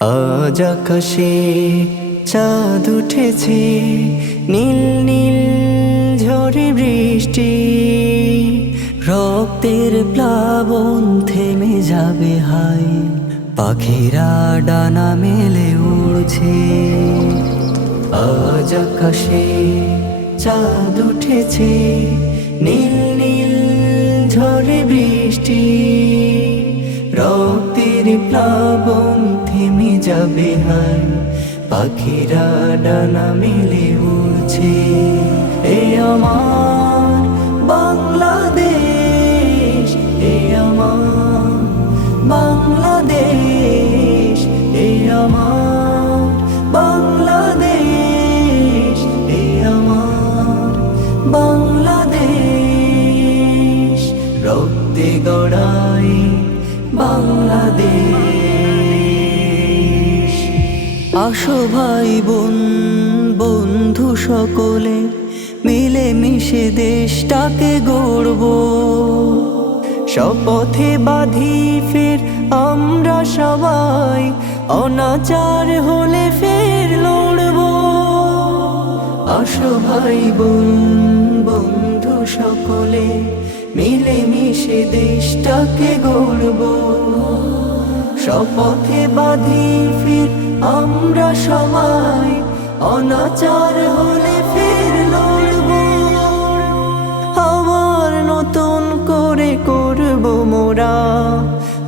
আজ আকাশে চাঁদ উঠেছে, নীল নীল ঝরে বৃষ্টি, রক্তের প্লাবন থেমে যাবে হাই, পাখিরা ডানা মেলে উড়ছে। আজ আকাশে চাঁদ উঠেছে, নীল নীল ঝরে বৃষ্টি, রক্তের প্লাবন থেমে যাবে হাই, পাখিরা ডানা মেলে উড়ছে। এ আমার বাংলাদেশ, এ আমার বাংলাদেশ, এ আমার বাংলাদেশ, এ আমার বাংলাদেশ, রক্তে গড়াই বাংলাদেশ। আসো ভাই বোন বন্ধু সকলে, মিলে মিশে দেশটাকে গড়ব, শপথে বাঁধি ফের আমরা সবাই, অনাচার হলে ফের লড়ব। আসো ভাই বোন বন্ধু সকলে, মিলে মিশে দেশটাকে গড়ব, শপথে বাঁধি ফির আমরা সবাই, অনাচার হলে ফের লড়ব। আবার নতুন করে করব মোরা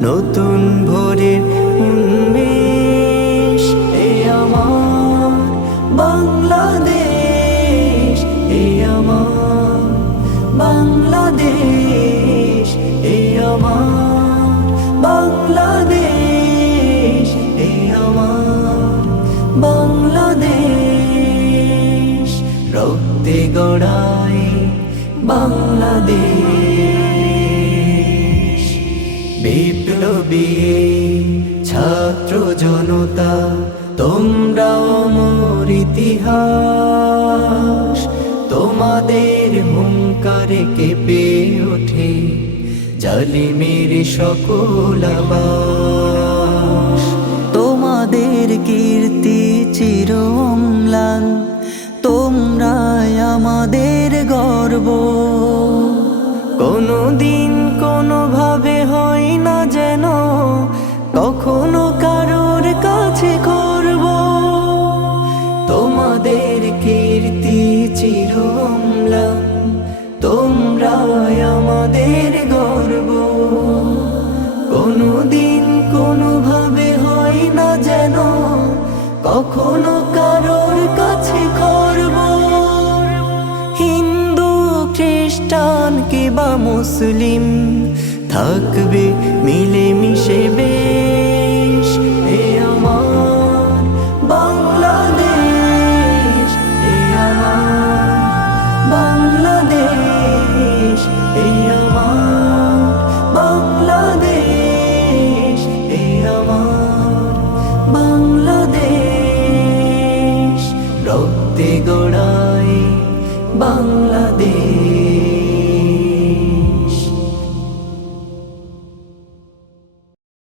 নতুন ভোরের উন্মেষ। এ আমার বাংলাদেশ, এ আমার বাংলাদেশ, এ আমার বাংলাদেশ, এ আমার বাংলাদেশ, রক্তে গড়াই বাংলাদেশ। বিপ্লবী ছাত্র জনতা, তোমরা অমর ইতিহাস, তোমাদের হুঙ্কারে কেঁপে ওঠে জালিমের সকল আবাস। তোমাদের কীর্তি চির অম্লান, তোমরাই আমাদের গর্ব, কোনোদিন কোনোভাবে হয় না যেন কখনো কারোর কাছে করব। তোমাদের কীর্তি চির অম্লান, তোমরাই আমাদের গর্ব, কোনোদিন কোনোভাবে হয় না যেন কখনো কারোর কাছে করব। হিন্দু খ্রিস্টান কিবা মুসলিম থাকবে মিলে মিশে বেশ। এ আমার বাংলাদেশ, এ আমার বাংলাদেশ, এ আমার বাংলাদেশ, এ আমার বাংলাদেশ, রক্তে গড়াই বাংলাদেশ।